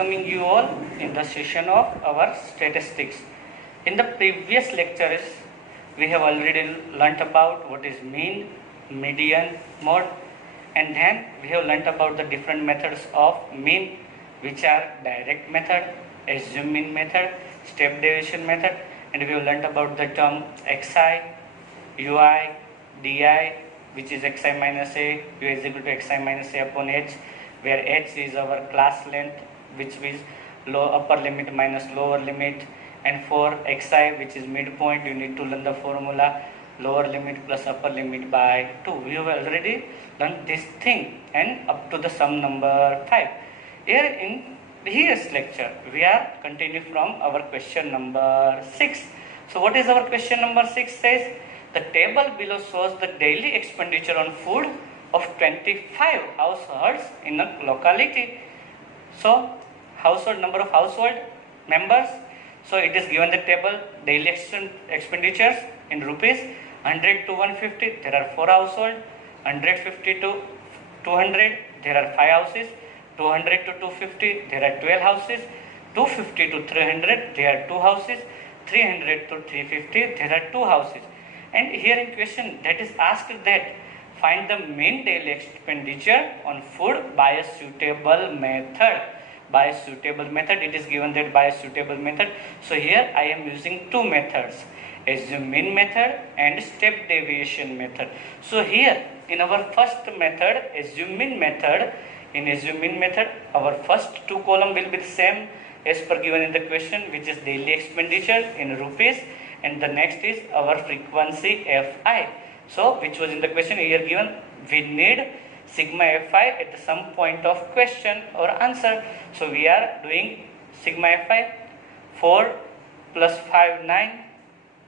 welcoming you all in the session of our statistics. In the previous lectures, we have already learnt about what is mean, median, mode, and then we have learnt about the different methods of mean, which are direct method, assume mean method, step deviation method, and we have learnt about the term xi, ui, di, which is xi minus a, u is equal to xi minus a upon h, where h is our class length, which is upper limit minus lower limit, and for xi, which is midpoint, you need to learn the formula lower limit plus upper limit by 2. We have already learned this thing and up to the sum number 5. Here in this lecture, we are continuing from our question number 6. So what is our question number 6 says? The table below shows the daily expenditure on food of 25 households in a locality. So number of household members. So it is given the table daily expenditures in rupees 100 to 150. There are 4 households. 150 to 200. There are 5 houses. 200 to 250. There are 12 houses. 250 to 300. There are 2 houses. 300 to 350. There are 2 houses. And here in question that is asked that find the mean daily expenditure on food by a suitable method. By a suitable method, it is given that by a suitable method. So here I am using 2 methods, assume mean method and step deviation method. So here in our first method, assume mean method, in assume mean method our first 2 column will be the same as per given in the question, which is daily expenditure in rupees, and the next is our frequency Fi. So which was in the question here given, we need sigma Fi at some point of question or answer. So we are doing sigma Fi 4 plus 5 9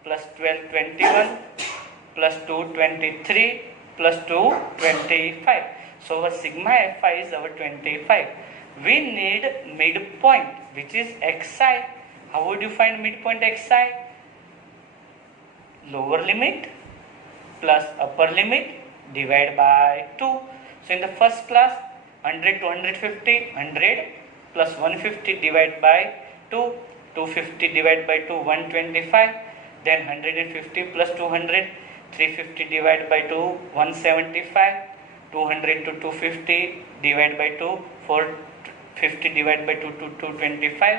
plus 12 21 plus 2 23 plus 2 25. So our sigma Fi is our 25. We need midpoint, which is xi. How would you find midpoint xi? Lower limit plus upper limit divided by 2. So in the first class, 100 to 150, 100 plus 150 divided by 2, 250 divided by 2, 125, then 150 plus 200, 350 divided by 2, 175, 200 to 250 divided by 2, 450 divided by 2 to 225.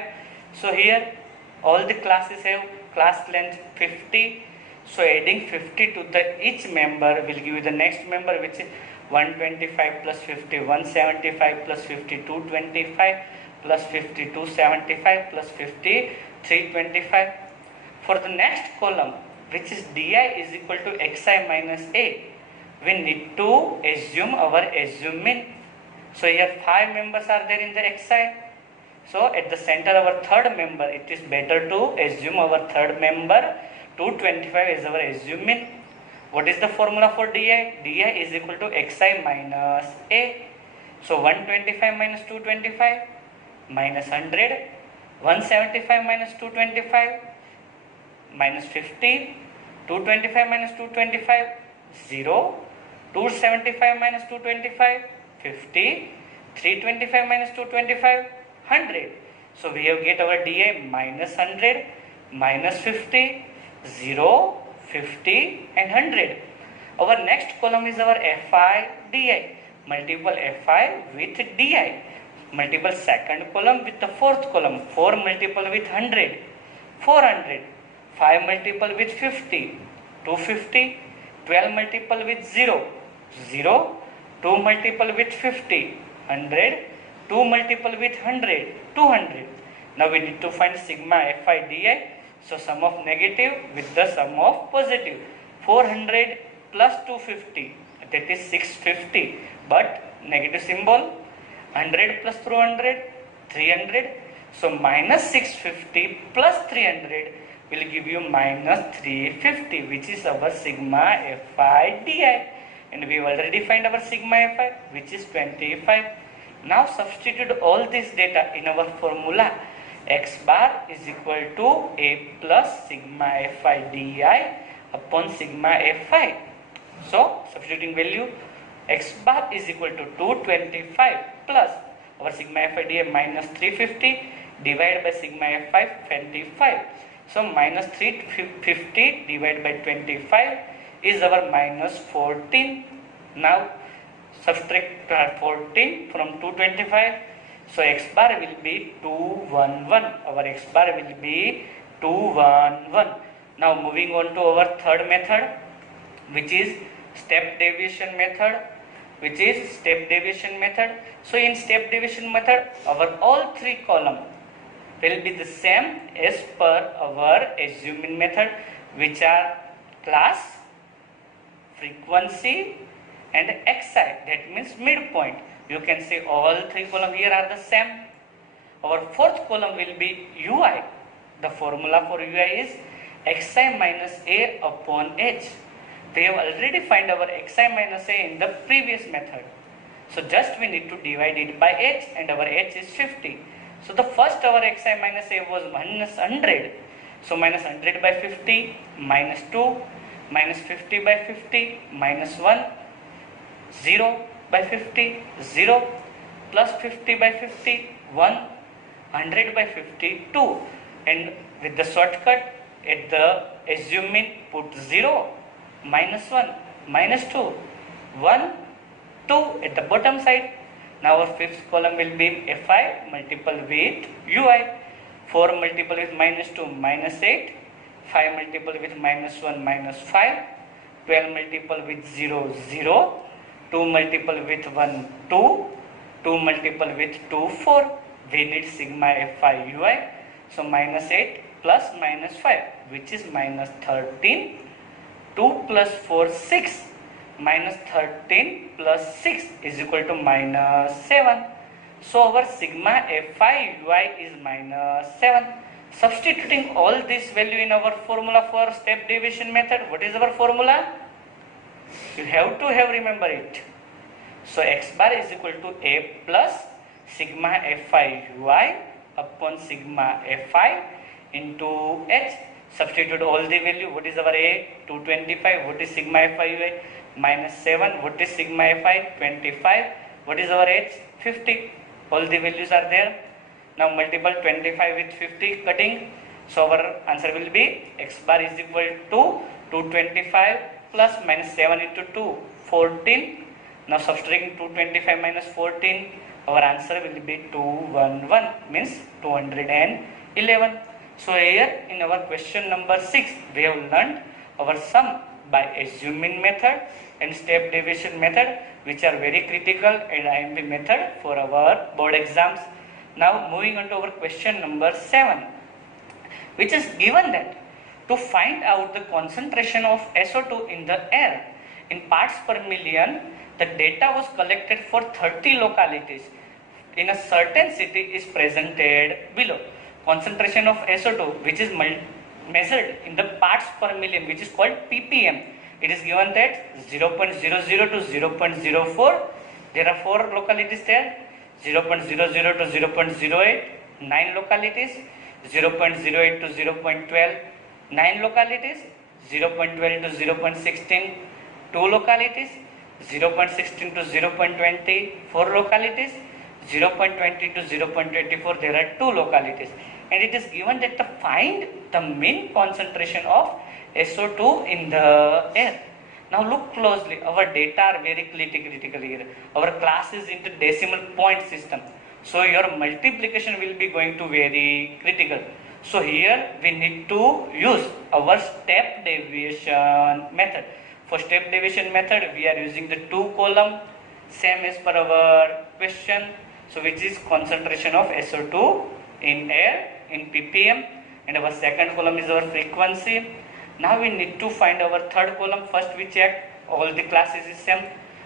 So here all the classes have class length 50. So adding 50 to the each member will give you the next member, which is 125 plus 50, 175 plus 50, 225 plus 50, 275 plus 50, 325. For the next column, which is di is equal to xi minus a, we need to assume our assume mean. So here 5 members are there in the xi. So at the center our third member, it is better to assume our third member. 225 is our assume mean. What is the formula for di? Di is equal to xi minus a. So 125 minus 225 minus 100, 175 minus 225 minus 50, 225 minus 225 0, 275 minus 225 50, 325 minus 225 100. So we have get our di minus 100 minus 50, 0, 50 and 100. Our next column is our Fi di. Multiple Fi with di. Multiple second column with the fourth column. 4 multiple with 100, 400. 5 multiple with 50, 250. 12 multiple with 0, 0. 2 multiple with 50, 100. 2 multiple with 100, 200. Now we need to find sigma Fi di. So sum of negative with the sum of positive. 400 plus 250, that is 650, but negative symbol. 100 plus 200, 300. So minus 650 plus 300 will give you minus 350, which is our sigma Fi di. And we already find our sigma Fi, which is 25. Now substitute all this data in our formula. X bar is equal to a plus sigma Fi di upon sigma Fi. So substituting value, x bar is equal to 225 plus our sigma fi df minus 350 divided by sigma fi 25. So minus 350 divided by 25 is our minus 14. Now subtract 14 from 225. So x bar will be 211. Our x bar will be 211. Now moving on to our third method, which is step deviation method. So in step deviation method, our all three column will be the same as per our assuming method, which are class, frequency and xi, that means midpoint. You can say all three columns here are the same. Our fourth column will be ui. The formula for ui is xi minus a upon h. We have already find our xi minus a in the previous method. So just we need to divide it by h, and our h is 50. So the first our xi minus a was minus 100. So minus 100 by 50 minus 2 minus 50 by 50 minus 1, 0 by 50, 0 plus 50 by 50, 1, 100 by 50, 2. And with the shortcut at the assuming put 0, minus 1, minus 2, 1, 2 at the bottom side. Now our fifth column will be fi multiple with ui. 4 multiple with minus 2, minus 8. 5 multiple with minus 1, minus 5. 12 multiple with 0, 0. 2 multiple with 1, 2. 2 multiple with 2, 4. We need sigma fi ui. So minus 8 plus minus 5, which is minus 13. 2 plus 4, 6. Minus 13 plus 6 is equal to minus 7. So our sigma fi ui is minus 7. Substituting all this value in our formula for step deviation method, what is our formula? You have to remember it. So x bar is equal to a plus sigma fi ui upon sigma fi into h. Substitute all the value. What is our a? 225. What is sigma fi ui? Minus 7. What is sigma fi? 25. What is our h? 50. All the values are there. Now multiple 25 with 50 cutting. So our answer will be x bar is equal to 225 plus minus 7 into 2, 14. Now subtracting 225 minus 14, our answer will be 211, means 211. So here in our question number 6, we have learned our sum by assuming method and step deviation method, which are very critical and IMP method for our board exams. Now moving on to our question number 7, which is given that to find out the concentration of SO2 in the air in parts per million, the data was collected for 30 localities in a certain city is presented below. Concentration of SO2, which is measured in the parts per million, which is called ppm. It is given that 0.00 to 0.04. There are 4 localities there. 0.00 to 0.08, 9 localities. 0.08 to 0.12, 9 localities. 0.12 to 0.16, 2 localities. 0.16 to 0.20, 4 localities. 0.20 to 0.24, there are 2 localities. And it is given that to find the mean concentration of SO2 in the air. Now look closely, our data are very critical here. Our class is into decimal point system. So your multiplication will be going to very critical. So here we need to use our step deviation method. For step deviation method, we are using the 2 column, same as per our question. So which is concentration of SO2 in air in ppm, and our second column is our frequency. Now we need to find our third column. First we check all the classes is same.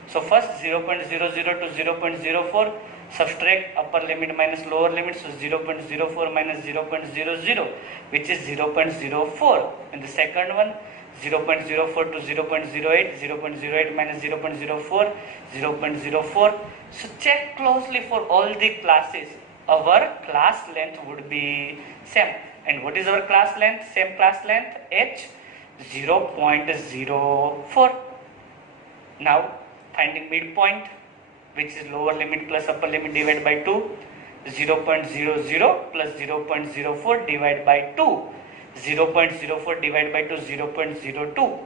So first 0.00 to 0.04, subtract upper limit minus lower limit, so 0.04 minus 0.00, which is 0.04. And the second one 0.04 to 0.08, 0.08 minus 0.04, 0.04. So check closely for all the classes. Our class length would be same. And what is our class length? Same class length, h 0.04. Now finding midpoint. which is lower limit plus upper limit divided by 2, 0.00 plus 0.04 divided by 2, 0.04 divided by 2, 0.02.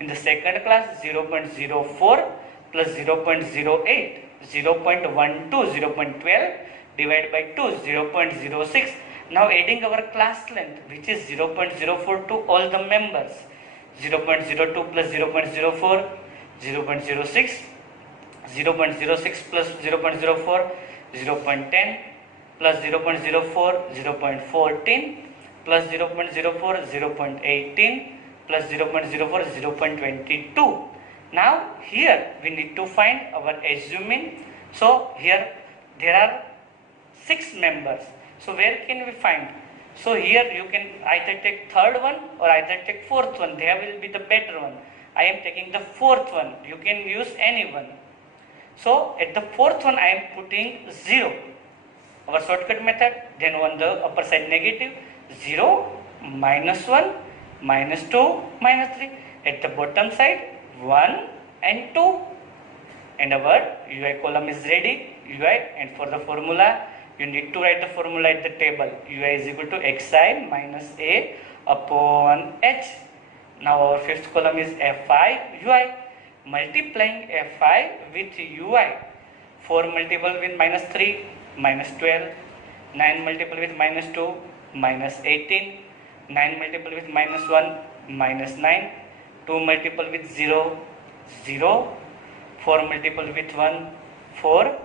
In the second class, 0.04 plus 0.08, 0.12, 0.12 divided by 2, 0.06. Now adding our class length, which is 0.04 to all the members. 0.02 plus 0.04, 0.06, 0.06 plus 0.04, 0.10 plus 0.04, 0.14 plus 0.04, 0.18 plus 0.04, 0.22. Now here we need to find our assuming. So here there are 6 members. So where can we find? So here you can either take third one or either take fourth one. There will be the better one. I am taking the fourth one. You can use any one. So at the fourth one I am putting 0. Our shortcut method. Then on the upper side negative 0, minus 1, minus 2, minus 3. At the bottom side 1 and 2. And our UI column is ready. UI, and for the formula you need to write the formula at the table. UI is equal to xi minus a upon h. Now our fifth column is fi ui. Multiplying fi with ui. 4 multiple with minus 3, minus 12. 9 multiple with minus 2, minus 18. 9 multiple with minus 1, minus 9. 2 multiple with 0, 0. 4 multiple with 1, 4.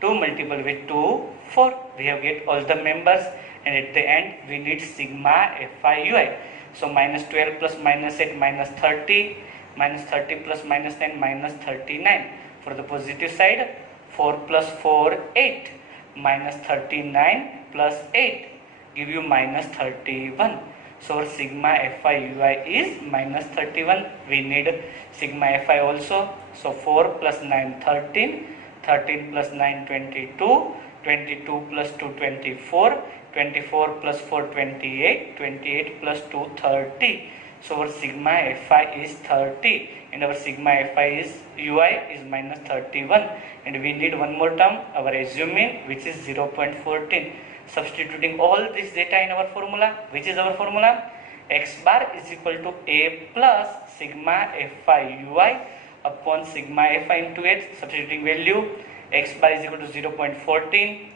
2 multiple with 2, 4. We have get all the members, and at the end we need sigma fi ui. So minus 12 plus minus 8 minus 30, minus 30 plus minus 10 minus 39. For the positive side, 4 plus 4, 8, minus 39 plus 8 give you minus 31. So our sigma fi ui is minus 31. We need sigma fi also. So 4 plus 9, 13. 13 plus 9, 22, 22 plus 2, 24, 24 plus 4, 28, 28 plus 2, 30. So our sigma fi is 30 and our sigma fi is ui is minus 31, and we need one more term, our assuming, which is 0.14. Substituting all this data in our formula, which is our formula, x bar is equal to a plus sigma fi ui upon sigma fi into h. Substituting value, x bar is equal to 0.14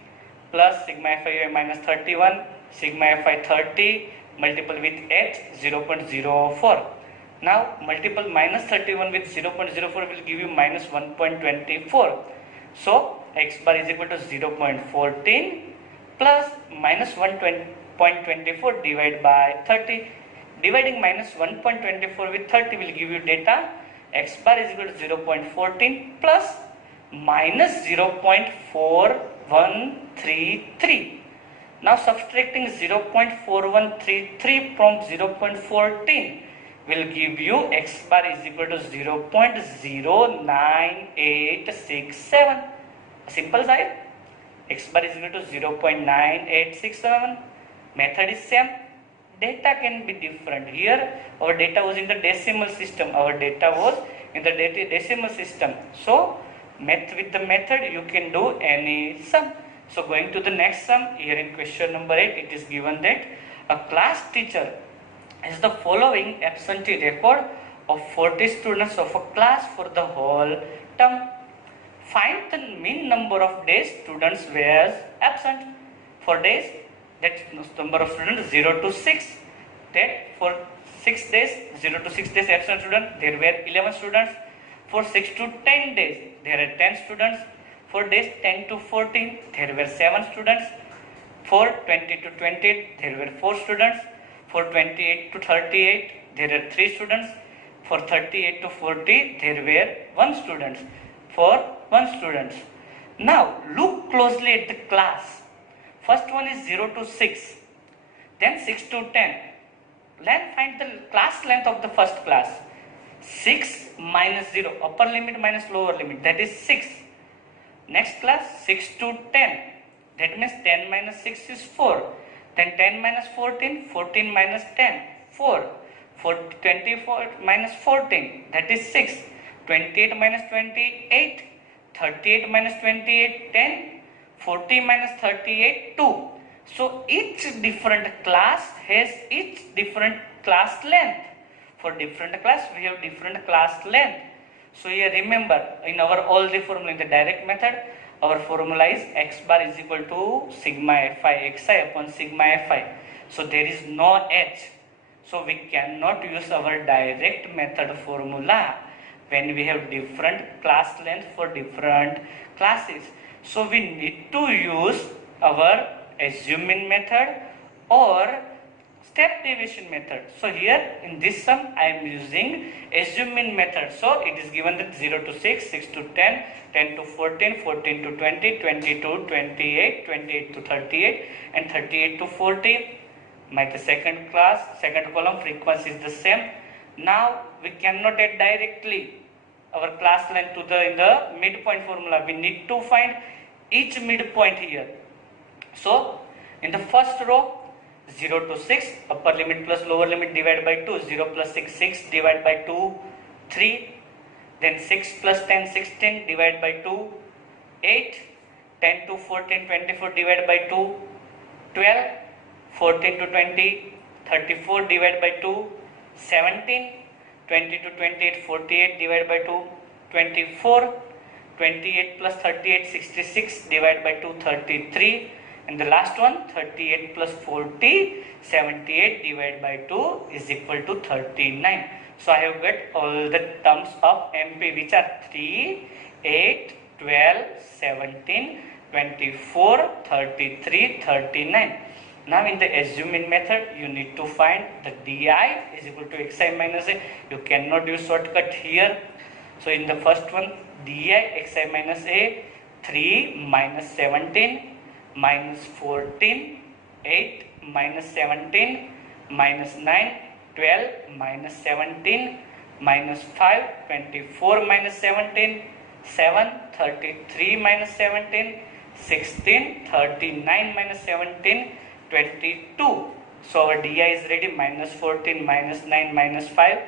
plus sigma fi ui minus 31, sigma fi 30 multiple with h 0.04. Now multiple minus 31 with 0.04 will give you minus 1.24. So x bar is equal to 0.14 plus minus 1.24 divided by 30. Dividing minus 1.24 with 30 will give you data x bar is equal to 0.14 plus minus 0.4133. Now subtracting 0.4133 from 0.14 will give you x bar is equal to 0.09867. Simple side. X bar is equal to 0.9867. Method is same. Data can be different. Here our data was in the decimal system. Our data was in the decimal system. So with the method you can do any sum. So going to the next sum, here in question number 8 it is given that a class teacher has the following absentee record of 40 students of a class for the whole term. Find the mean number of days students were absent. For days, that number of students 0 to 6. That for 6 days, 0 to 6 days absent students, there were 11 students. For 6 to 10 days, there are 10 students. For days 10 to 14, there were 7 students. For 20 to 28, there were 4 students. For 28 to 38, there are 3 students. For 38 to 40, there were 1 student. For 1 student. Now look closely at the class. First one is 0 to 6. Then 6 to 10. Then find the class length of the first class. 6 minus 0, upper limit minus lower limit, that is 6. Next class 6 to 10. That means 10 minus 6 is 4. Then 10 minus 14, 14 minus 10, 4. 24 minus 14, that is 6. 28 minus 28, 38 minus 28, 10, 40 minus 38, 2. So each different class has each different class length. For different class, we have different class length. So here remember, in our all the formula in the direct method, our formula is x bar is equal to sigma fi xi upon sigma fi. So there is no h. So we cannot use our direct method formula when we have different class length for different classes. So we need to use our assuming method or step deviation method. So here in this sum I am using assuming method. So it is given that 0 to 6, 6 to 10, 10 to 14, 14 to 20, 20 to 28, 28 to 38 and 38 to 40. The second column frequency is the same. Now we cannot add directly our class length to in the midpoint formula. We need to find each midpoint here. So in the first row, 0 to 6, upper limit plus lower limit divided by 2, 0 plus 6, 6 divided by 2, 3, then 6 plus 10, 16 divided by 2, 8, 10 to 14, 24 divided by 2, 12, 14 to 20, 34 divided by 2, 17, 20 to 28, 48 divided by 2, 24, 28 plus 38, 66 divided by 2, 33, and the last one 38 plus 40, 78 divided by 2 is equal to 39. So I have got all the terms of MP which are 3, 8, 12, 17, 24, 33, 39. Now in the assuming method you need to find the di is equal to xi minus a. You cannot use shortcut here. So in the first one di xi minus a, 3 minus 17 minus 14, 8 minus 17 minus 9, 12 minus 17 minus 5, 24 minus 17, 7, 33 minus 17, 16, 39 minus 17, 22. So our di is ready. Minus 14 minus 9 minus 5,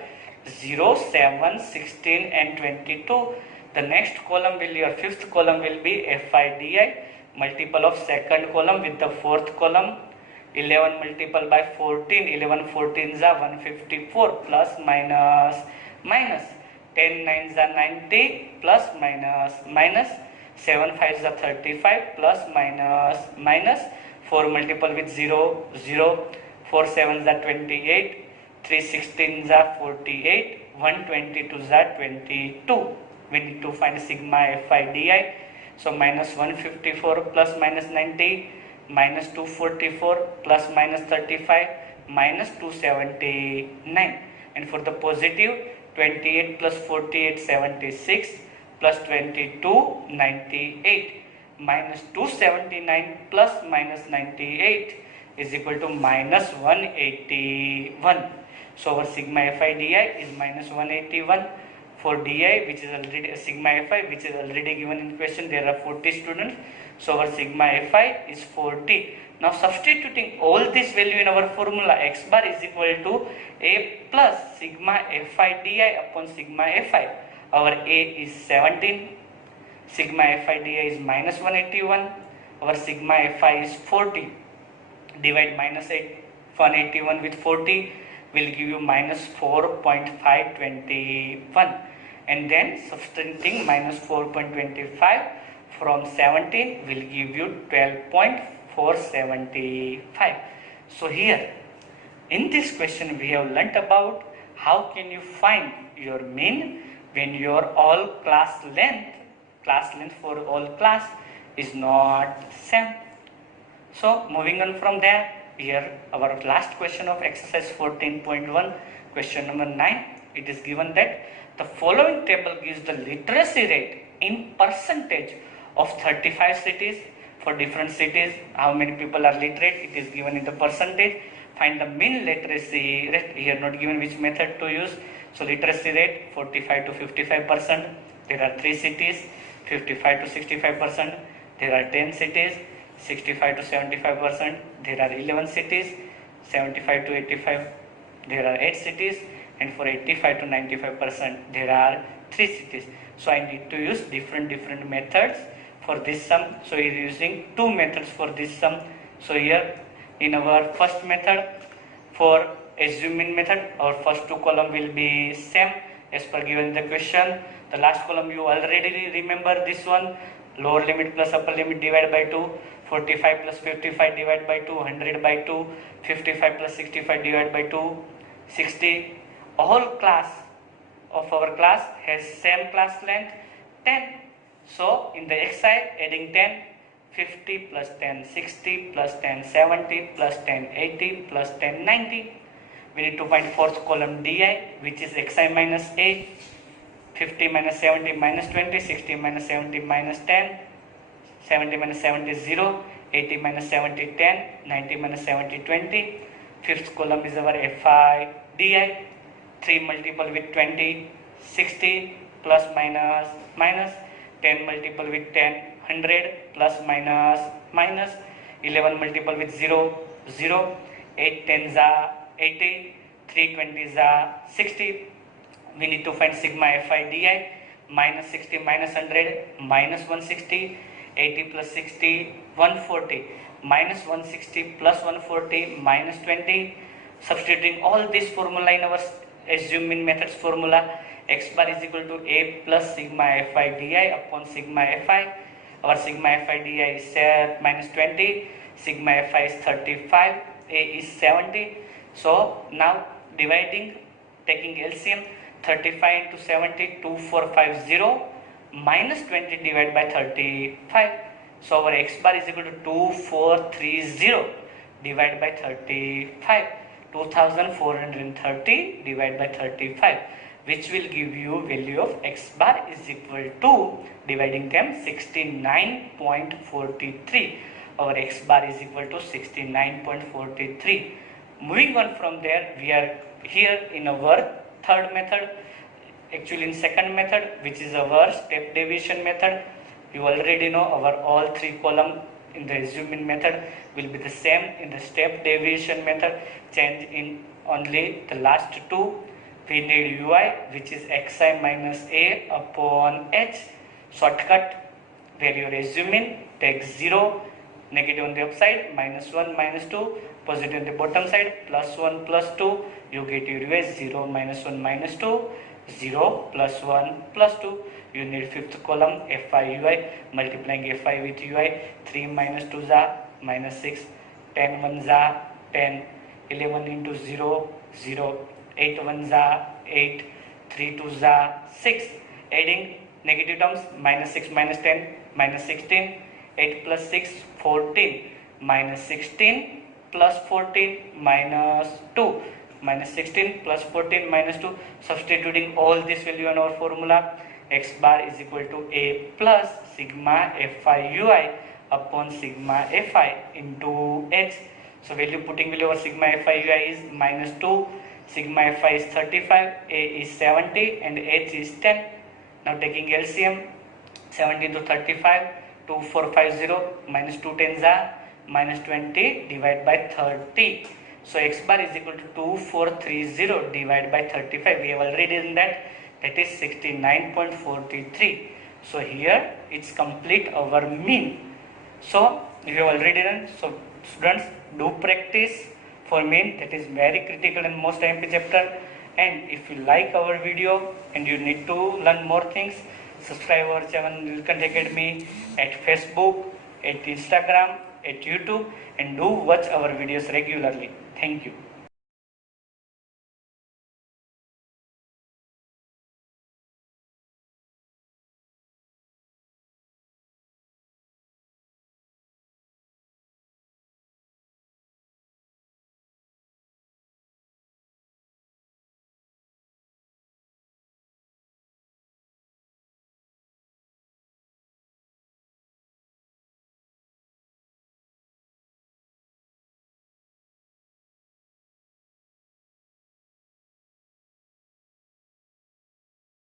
0, 7, 16 and 22. The next column will, your fifth column will be fi di, multiple of second column with the fourth column. 11 multiple by 14, 11 14s are 154 plus minus minus, 10 9s are 90 plus minus minus, 7 5s are 35 plus minus minus, 4 multiple with 0 0, 4 7s are 28, 3 16s are 48, 1 22s are 22. We need to find sigma fi di. So minus 154 plus minus 90, minus 244 plus minus 35, minus 279. And for the positive, 28 plus 48, 76 plus 22, 98. Minus 279 plus minus 98 is equal to minus 181. So our sigma fi di is minus 181. For di, which is already sigma fi, which is already given in question, there are 40 students. So our sigma fi is 40. Now substituting all this value in our formula, x bar is equal to a plus sigma fi di upon sigma fi. Our a is 17, sigma fi di is minus 181, our sigma fi is 40. Divide minus 181 with 40 will give you minus 4.521, and then substituting minus 4.25 from 17 will give you 12.475. So here in this question we have learnt about how can you find your mean when your all class length for all class is not same. So moving on from there, here our last question of exercise 14.1, question number 9. It is given that the following table gives the literacy rate in percentage of 35 cities. For different cities, how many people are literate, it is given in the percentage. Find the mean literacy rate. Here not given which method to use. So literacy rate 45 to 55%. There are 3 cities, 55 to 65%. There are 10 cities, 65 to 75%. There are 11 cities, 75 to 85. There are 8 cities, and for 85 to 95% there are 3 cities. So I need to use different methods for this sum. So we are using 2 methods for this sum. So here in our first method, for assuming method, our first 2 column will be same as per given the question. The last column you already remember this one, lower limit plus upper limit divided by 2, 45 plus 55 divided by 2, 100 by 2, 55 plus 65 divided by 2, 60. All class of our class has same class length 10. So in the x side, adding 10, 50 plus 10 60 plus 10 70 plus 10 80 plus 10 90. We need to find fourth column di, which is xi minus a. 50 minus 70 minus 20, 60 minus 70 minus 10, 70 minus 70 is 0, 80 minus 70 10, 90 minus 70 20. Fifth column is our fi di. 3 multiple with 20, 60 plus minus 10 multiple with 10, 100 plus minus 11 multiple with 0, 0, 8 10s are 80, 3 20s are 60. We need to find sigma fi di. Minus 60 minus 100 minus 160, 80 plus 60 140, minus 160 plus 140 minus 20. Substituting all this formula in our assuming methods formula, x bar is equal to a plus sigma fi di upon sigma fi. Our sigma fi di is minus 20, sigma fi is 35, a is 70. So now dividing, taking LCM, 35 into 70, 2450 minus 20 divided by 35. So our x bar is equal to 2430 divided by 35. 2430 divided by 35, which will give you value of x bar is equal to, dividing them, 69.43. Our x bar is equal to 69.43. Moving on from there, we are here in our third method, actually in second method, which is our step deviation method. You already know our all 3 column in the assuming method will be the same. In the step deviation method, change in only the last 2. We need ui, which is xi minus a upon h. Shortcut, where you are assuming, take 0, negative on the upside, minus 1 minus 2, positive on the bottom side, plus 1 plus 2, you get your ui 0 minus 1 minus 2, 0 plus 1 plus 2. You need fifth column fi ui, multiplying fi with ui, 3 minus 2 is minus 6, 10 1 is 10, 11 into 0, 0, 8 1 is 8, 3 2 is 6. Adding negative terms, minus 6 minus 10 minus 16, 8 plus 6 14, minus 16 plus 14 minus 2, minus 16 plus 14 minus 2. Substituting all this value in our formula, x bar is equal to a plus sigma fi ui upon sigma fi into h. So putting value of sigma fi ui is minus 2, sigma fi is 35, a is 70 and h is 10. Now taking LCM, 70 to 35, 2450 minus 2 tens are minus 20 divided by 30. So x bar is equal to 2430 divided by 35. We have already done that. That is 69.43. So here it's complete our mean. So if you have already done, so students, do practice for mean. That is very critical and most important chapter. And if you like our video and you need to learn more things, subscribe our channel Nilkant Academy at Facebook, at Instagram, at YouTube, and do watch our videos regularly. Thank you.